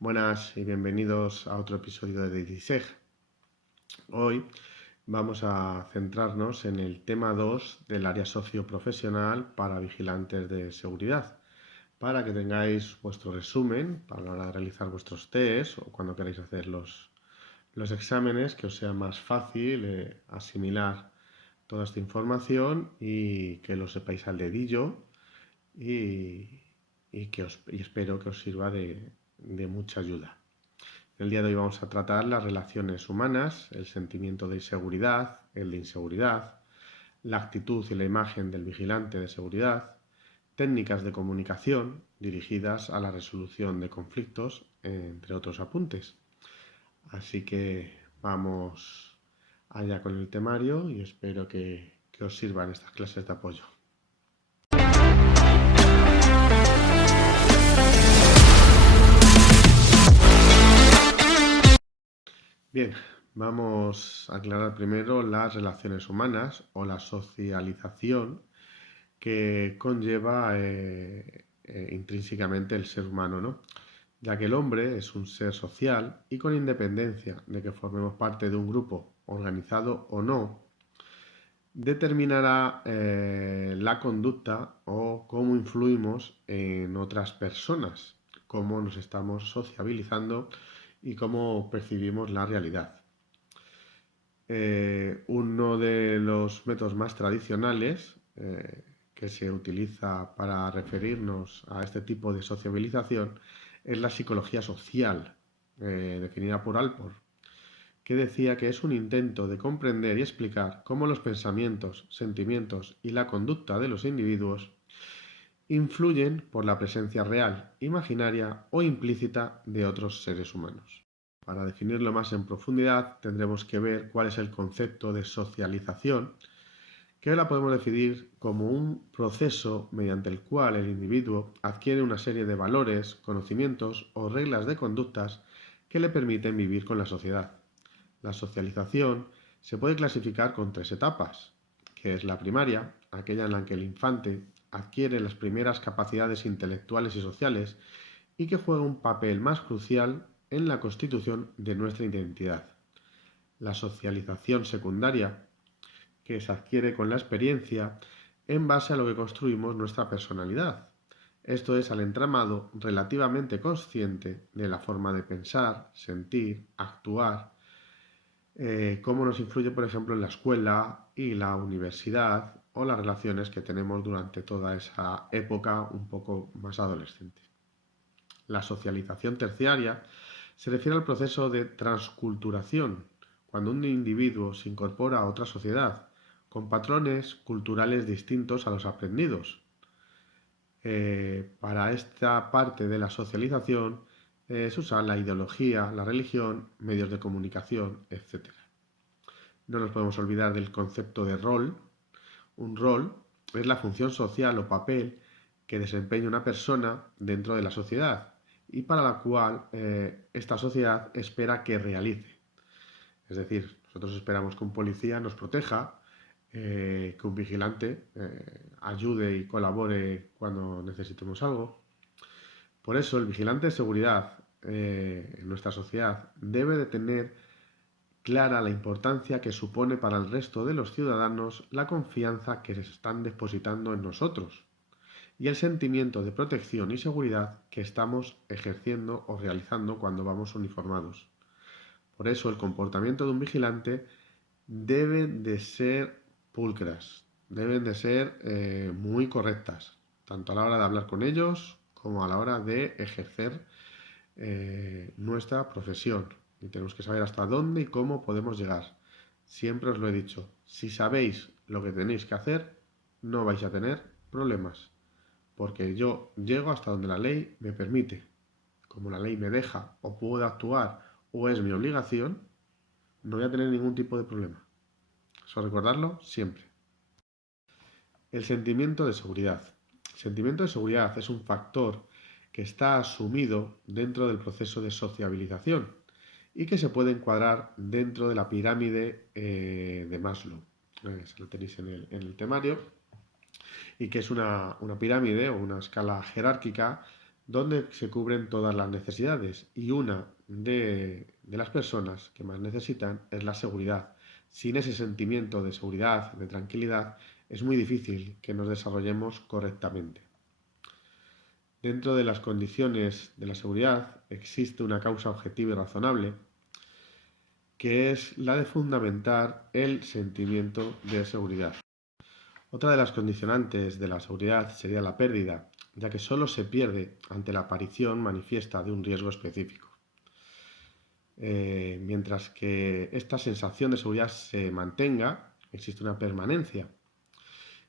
Buenas y bienvenidos a otro episodio de DigiSeg. Hoy vamos a centrarnos en el tema 2 del área socioprofesional para vigilantes de seguridad, para que tengáis vuestro resumen para la hora de realizar vuestros test o cuando queráis hacer los exámenes, que os sea más fácil asimilar toda esta información y que lo sepáis al dedillo y, y espero que os sirva de mucha ayuda. El día de hoy vamos a tratar las relaciones humanas, el sentimiento de inseguridad, el de inseguridad, la actitud y la imagen del vigilante de seguridad, técnicas de comunicación dirigidas a la resolución de conflictos, entre otros apuntes. Así que vamos allá con el temario y espero que os sirvan estas clases de apoyo. Bien, vamos a aclarar primero las relaciones humanas o la socialización que conlleva intrínsecamente el ser humano, ¿no? Ya que el hombre es un ser social y con independencia de que formemos parte de un grupo organizado o no, determinará la conducta o cómo influimos en otras personas, cómo nos estamos sociabilizando y cómo percibimos la realidad. Uno de los métodos más tradicionales que se utiliza para referirnos a este tipo de sociabilización es la psicología social, definida por Alport, que decía que es un intento de comprender y explicar cómo los pensamientos, sentimientos y la conducta de los individuos influyen por la presencia real, imaginaria o implícita de otros seres humanos. Para definirlo más en profundidad, tendremos que ver cuál es el concepto de socialización, que la podemos definir como un proceso mediante el cual el individuo adquiere una serie de valores, conocimientos o reglas de conductas que le permiten vivir con la sociedad. La socialización se puede clasificar con 3 etapas, que es la primaria, aquella en la que el infante adquiere las primeras capacidades intelectuales y sociales y que juega un papel más crucial en la constitución de nuestra identidad. La socialización secundaria, que se adquiere con la experiencia en base a lo que construimos nuestra personalidad. Esto es al entramado relativamente consciente de la forma de pensar, sentir, actuar, cómo nos influye, por ejemplo, en la escuela y la universidad o las relaciones que tenemos durante toda esa época un poco más adolescente. La socialización terciaria se refiere al proceso de transculturación, cuando un individuo se incorpora a otra sociedad, con patrones culturales distintos a los aprendidos. Para esta parte de la socialización se usa la ideología, la religión, medios de comunicación, etc. No nos podemos olvidar del concepto de rol. Un rol es la función social o papel que desempeña una persona dentro de la sociedad y para la cual esta sociedad espera que realice. Es decir, nosotros esperamos que un policía nos proteja, que un vigilante ayude y colabore cuando necesitemos algo. Por eso el vigilante de seguridad en nuestra sociedad debe de tener clara la importancia que supone para el resto de los ciudadanos la confianza que se están depositando en nosotros y el sentimiento de protección y seguridad que estamos ejerciendo o realizando cuando vamos uniformados. Por eso el comportamiento de un vigilante debe de ser pulcras, deben de ser muy correctas, tanto a la hora de hablar con ellos como a la hora de ejercer nuestra profesión. Y tenemos que saber hasta dónde y cómo podemos llegar. Siempre os lo he dicho, si sabéis lo que tenéis que hacer, no vais a tener problemas, porque yo llego hasta donde la ley me permite. Como la ley me deja o puedo actuar o es mi obligación, no voy a tener ningún tipo de problema. Eso recordarlo siempre. El sentimiento de seguridad. El sentimiento de seguridad es un factor que está asumido dentro del proceso de sociabilización y que se puede encuadrar dentro de la pirámide de Maslow. Se lo tenéis en el temario y que es una pirámide o una escala jerárquica donde se cubren todas las necesidades y una de las personas que más necesitan es la seguridad. Sin ese sentimiento de seguridad, de tranquilidad, es muy difícil que nos desarrollemos correctamente. Dentro de las condiciones de la seguridad existe una causa objetiva y razonable, que es la de fundamentar el sentimiento de seguridad. Otra de las condicionantes de la seguridad sería la pérdida, ya que solo se pierde ante la aparición manifiesta de un riesgo específico. Mientras que esta sensación de seguridad se mantenga, existe una permanencia.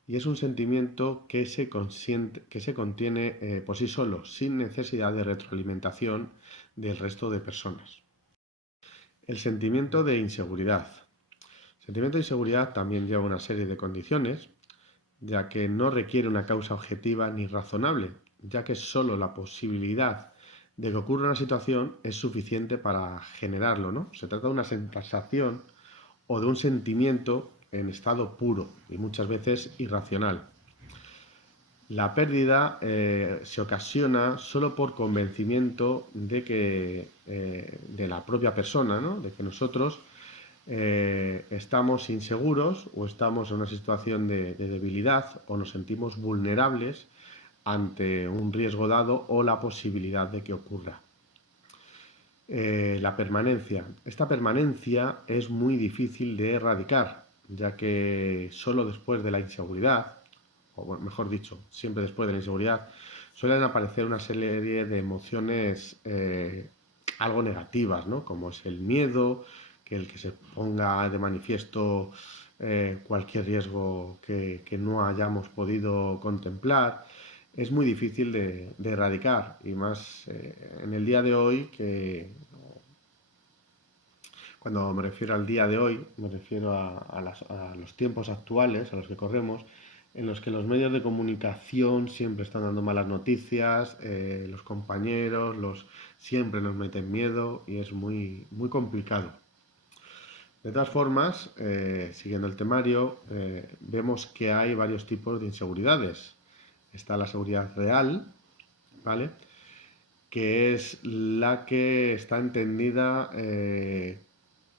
Y es un sentimiento que se contiene por sí solo, sin necesidad de retroalimentación del resto de personas. El sentimiento de inseguridad. El sentimiento de inseguridad también lleva una serie de condiciones, ya que no requiere una causa objetiva ni razonable, ya que solo la posibilidad de que ocurra una situación es suficiente para generarlo, ¿no? Se trata de una sensación o de un sentimiento en estado puro y muchas veces irracional. La pérdida se ocasiona solo por convencimiento de la propia persona, ¿no? De que nosotros estamos inseguros o estamos en una situación de debilidad o nos sentimos vulnerables ante un riesgo dado o la posibilidad de que ocurra. La permanencia. Esta permanencia es muy difícil de erradicar, ya que solo después de la inseguridad, o bueno, mejor dicho, siempre después de la inseguridad, suelen aparecer una serie de emociones algo negativas, ¿no? Como es el miedo, que el que se ponga de manifiesto cualquier riesgo que no hayamos podido contemplar, es muy difícil de erradicar, y más en el día de hoy, que cuando me refiero al día de hoy, me refiero a los tiempos actuales, a los que corremos, en los que los medios de comunicación siempre están dando malas noticias, los compañeros siempre nos meten miedo y es muy, muy complicado. De todas formas, siguiendo el temario, vemos que hay varios tipos de inseguridades. Está la seguridad real, ¿vale? Que es la que está entendida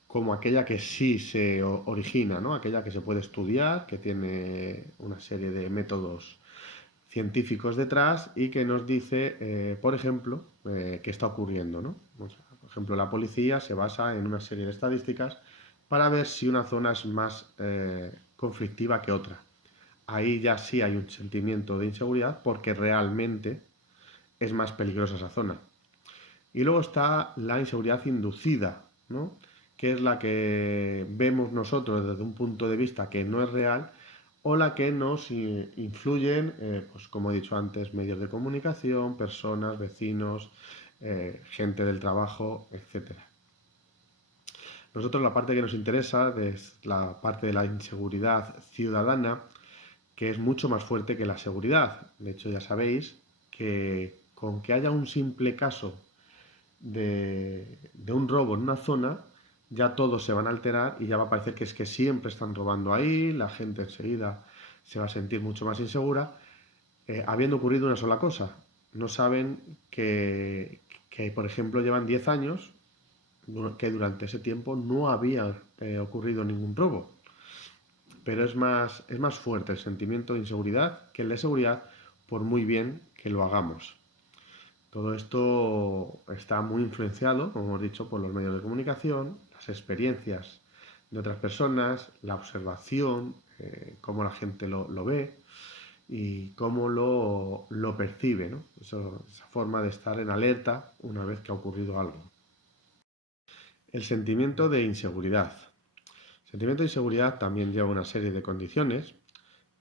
como aquella que sí se origina, ¿no? Aquella que se puede estudiar, que tiene una serie de métodos científicos detrás y que nos dice, por ejemplo, qué está ocurriendo, ¿no? O sea, por ejemplo, la policía se basa en una serie de estadísticas para ver si una zona es más conflictiva que otra. Ahí ya sí hay un sentimiento de inseguridad porque realmente es más peligrosa esa zona. Y luego está la inseguridad inducida, ¿no? Que es la que vemos nosotros desde un punto de vista que no es real o la que nos influyen, pues como he dicho antes, medios de comunicación, personas, vecinos, gente del trabajo, etc. Nosotros la parte que nos interesa es la parte de la inseguridad ciudadana, que es mucho más fuerte que la seguridad. De hecho, ya sabéis que con que haya un simple caso de un robo en una zona, ya todos se van a alterar y ya va a parecer que es que siempre están robando ahí, la gente enseguida se va a sentir mucho más insegura, habiendo ocurrido una sola cosa. No saben que, por ejemplo, llevan 10 años, que durante ese tiempo no había ocurrido ningún robo. Pero es más fuerte el sentimiento de inseguridad que el de seguridad, por muy bien que lo hagamos. Todo esto está muy influenciado, como hemos dicho, por los medios de comunicación, las experiencias de otras personas, la observación, cómo la gente lo ve y cómo lo percibe, ¿no? Esa forma de estar en alerta una vez que ha ocurrido algo. El sentimiento de inseguridad. El sentimiento de inseguridad también lleva una serie de condiciones,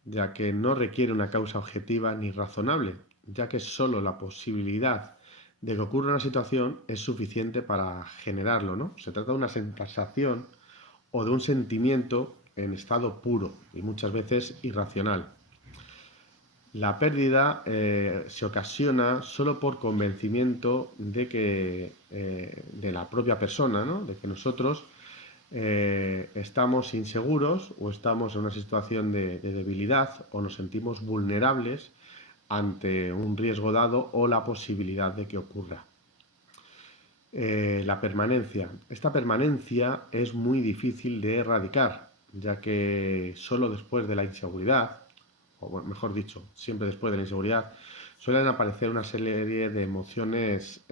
ya que no requiere una causa objetiva ni razonable, ya que solo la posibilidad de que ocurra una situación es suficiente para generarlo, ¿no? Se trata de una sensación o de un sentimiento en estado puro y muchas veces irracional. La pérdida se ocasiona solo por convencimiento de la propia persona, ¿no? De que nosotros estamos inseguros o estamos en una situación de debilidad o nos sentimos vulnerables ante un riesgo dado o la posibilidad de que ocurra. La permanencia. Esta permanencia es muy difícil de erradicar, ya que solo después de la inseguridad, o bueno, mejor dicho, siempre después de la inseguridad, suelen aparecer una serie de emociones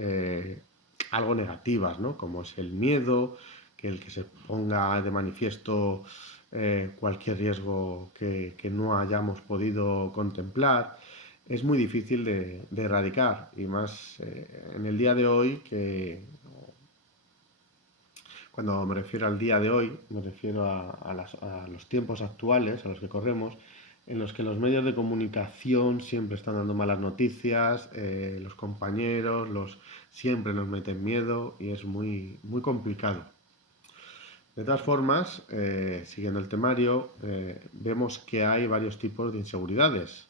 algo negativas, ¿no? Como es el miedo, que el que se ponga de manifiesto cualquier riesgo que no hayamos podido contemplar. Es muy difícil de erradicar, y más en el día de hoy, que cuando me refiero al día de hoy, me refiero a los tiempos actuales, a los que corremos, en los que los medios de comunicación siempre están dando malas noticias, los compañeros siempre nos meten miedo y es muy, muy complicado. De todas formas, siguiendo el temario, vemos que hay varios tipos de inseguridades.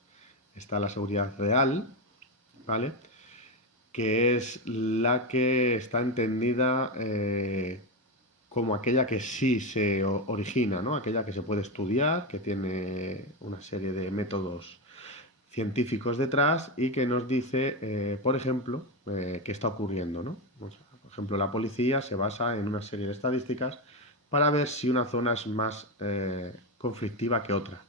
Está la seguridad real, ¿vale? Que es la que está entendida como aquella que sí se origina, ¿no? Aquella que se puede estudiar, que tiene una serie de métodos científicos detrás y que nos dice, por ejemplo, qué está ocurriendo, ¿no? O sea, por ejemplo, la policía se basa en una serie de estadísticas para ver si una zona es más conflictiva que otra.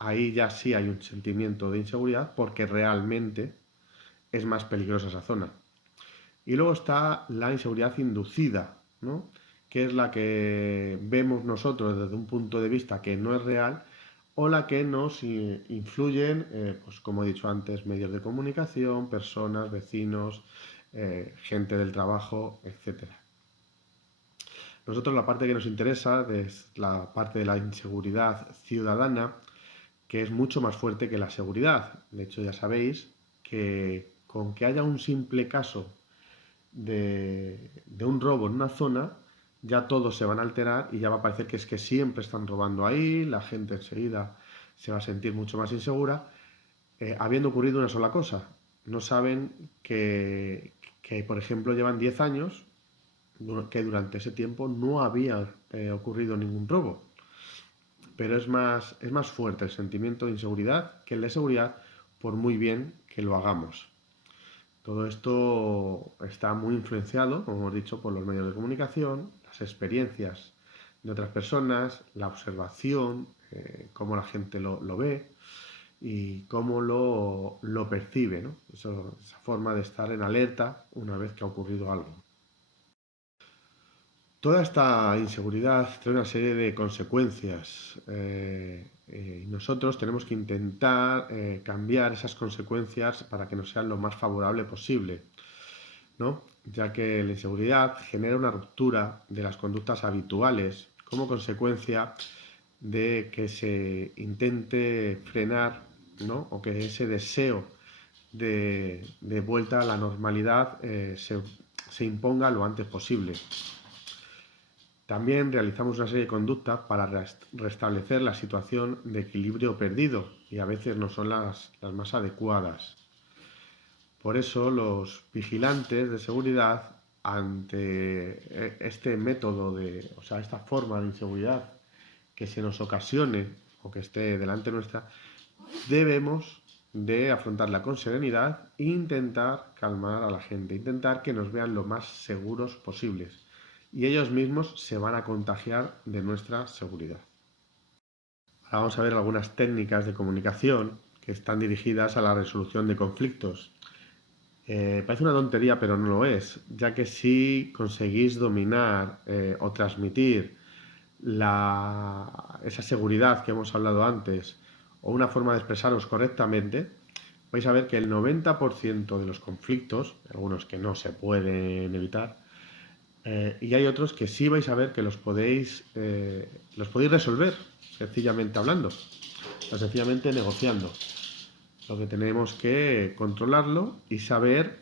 Ahí ya sí hay un sentimiento de inseguridad porque realmente es más peligrosa esa zona. Y luego está la inseguridad inducida, ¿no? Que es la que vemos nosotros desde un punto de vista que no es real o la que nos influyen, pues como he dicho antes, medios de comunicación, personas, vecinos, gente del trabajo, etcétera. Nosotros la parte que nos interesa es la parte de la inseguridad ciudadana, que es mucho más fuerte que la seguridad. De hecho, ya sabéis que con que haya un simple caso de un robo en una zona, ya todos se van a alterar y ya va a parecer que es que siempre están robando ahí, la gente enseguida se va a sentir mucho más insegura, habiendo ocurrido una sola cosa. No saben que, por ejemplo, llevan 10 años que durante ese tiempo no había ocurrido ningún robo. Pero es más fuerte el sentimiento de inseguridad que el de seguridad, por muy bien que lo hagamos. Todo esto está muy influenciado, como hemos dicho, por los medios de comunicación, las experiencias de otras personas, la observación, cómo la gente lo ve y cómo lo percibe, ¿no? Esa forma de estar en alerta una vez que ha ocurrido algo. Toda esta inseguridad trae una serie de consecuencias y nosotros tenemos que intentar cambiar esas consecuencias para que nos sean lo más favorable posible, ¿no? Ya que la inseguridad genera una ruptura de las conductas habituales como consecuencia de que se intente frenar, ¿no? O que ese deseo de vuelta a la normalidad se imponga lo antes posible. También realizamos una serie de conductas para restablecer la situación de equilibrio perdido y a veces no son las más adecuadas. Por eso los vigilantes de seguridad, ante este método o sea, esta forma de inseguridad que se nos ocasione o que esté delante nuestra, debemos de afrontarla con serenidad e intentar calmar a la gente, intentar que nos vean lo más seguros posibles y ellos mismos se van a contagiar de nuestra seguridad. Ahora vamos a ver algunas técnicas de comunicación que están dirigidas a la resolución de conflictos. Parece una tontería, pero no lo es, ya que si conseguís dominar o transmitir esa seguridad que hemos hablado antes o una forma de expresaros correctamente, vais a ver que el 90% de los conflictos, algunos que no se pueden evitar, y hay otros que sí vais a ver que los podéis resolver sencillamente hablando, o sencillamente negociando. Lo que tenemos que controlarlo y saber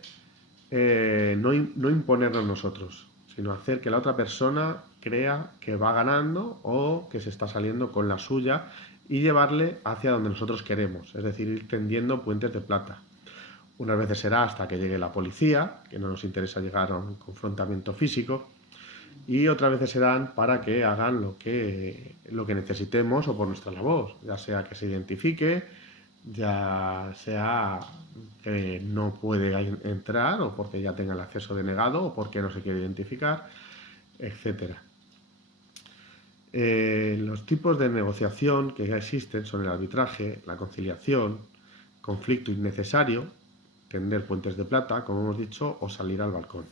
no imponernos nosotros, sino hacer que la otra persona crea que va ganando o que se está saliendo con la suya y llevarle hacia donde nosotros queremos, es decir, ir tendiendo puentes de plata. Unas veces será hasta que llegue la policía, que no nos interesa llegar a un confrontamiento físico, y otras veces serán para que hagan lo que necesitemos o por nuestra labor, ya sea que se identifique, ya sea que no puede entrar o porque ya tenga el acceso denegado o porque no se quiere identificar, etcétera. Los tipos de negociación que ya existen son el arbitraje, la conciliación, conflicto innecesario, tender puentes de plata, como hemos dicho, o salir al balcón.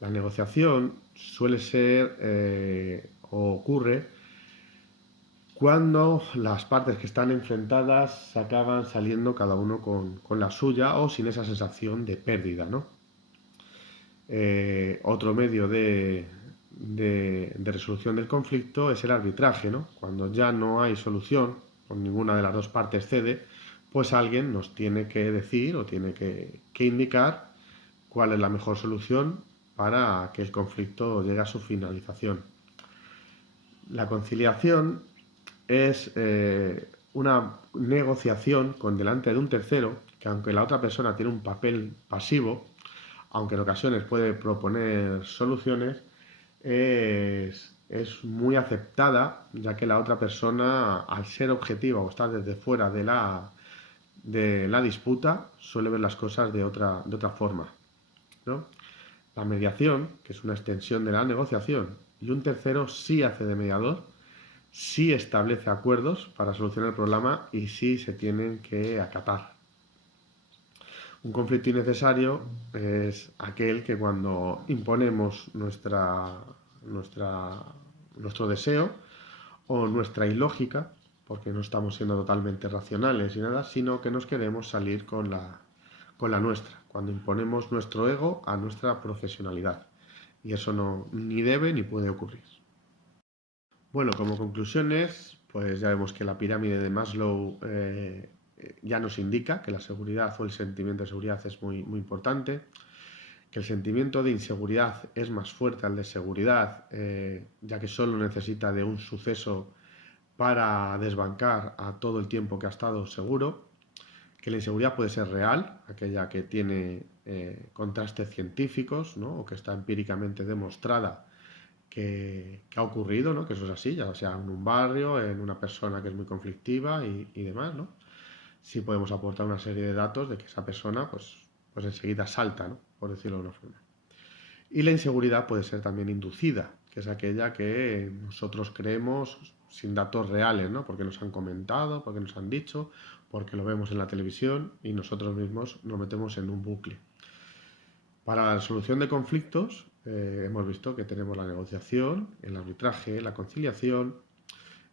La negociación suele ser o ocurre cuando las partes que están enfrentadas se acaban saliendo cada uno con la suya o sin esa sensación de pérdida, ¿no? Otro medio de resolución del conflicto es el arbitraje, ¿no? Cuando ya no hay solución, o ninguna de las dos partes cede, pues alguien nos tiene que decir o tiene que indicar cuál es la mejor solución para que el conflicto llegue a su finalización. La conciliación es una negociación con delante de un tercero, que aunque la otra persona tiene un papel pasivo, aunque en ocasiones puede proponer soluciones, es muy aceptada, ya que la otra persona, al ser objetiva o estar desde fuera de la disputa, suele ver las cosas de otra forma, ¿no? La mediación, que es una extensión de la negociación, y un tercero sí hace de mediador, sí establece acuerdos para solucionar el problema y sí se tienen que acatar. Un conflicto innecesario es aquel que cuando imponemos nuestro deseo o nuestra ilógica, porque no estamos siendo totalmente racionales y nada, sino que nos queremos salir con la nuestra, cuando imponemos nuestro ego a nuestra profesionalidad. Y eso no ni debe ni puede ocurrir. Bueno, como conclusiones, pues ya vemos que la pirámide de Maslow ya nos indica que la seguridad o el sentimiento de seguridad es muy, muy importante, que el sentimiento de inseguridad es más fuerte al de seguridad, ya que solo necesita de un suceso para desbancar a todo el tiempo que ha estado seguro, que la inseguridad puede ser real, aquella que tiene contrastes científicos, ¿no? O que está empíricamente demostrada que ha ocurrido, ¿no? Que eso es así, ya sea en un barrio, en una persona que es muy conflictiva y demás, ¿no? Sí podemos aportar una serie de datos de que esa persona pues enseguida salta, ¿no? Por decirlo de una forma. Y la inseguridad puede ser también inducida, que es aquella que nosotros creemos sin datos reales, ¿no? Porque nos han comentado, porque nos han dicho, porque lo vemos en la televisión y nosotros mismos nos metemos en un bucle. Para la resolución de conflictos hemos visto que tenemos la negociación, el arbitraje, la conciliación,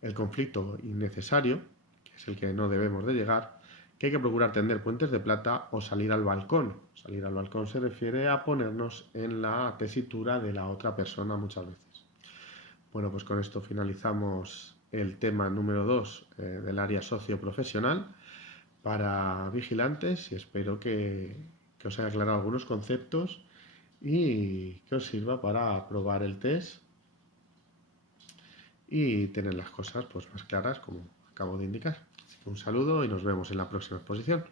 el conflicto innecesario, que es el que no debemos de llegar, que hay que procurar tender puentes de plata o salir al balcón. Salir al balcón se refiere a ponernos en la tesitura de la otra persona muchas veces. Bueno, pues con esto finalizamos el tema número 2 del área socioprofesional para vigilantes y espero que os haya aclarado algunos conceptos y que os sirva para probar el test y tener las cosas pues más claras como acabo de indicar. Así que un saludo y nos vemos en la próxima exposición.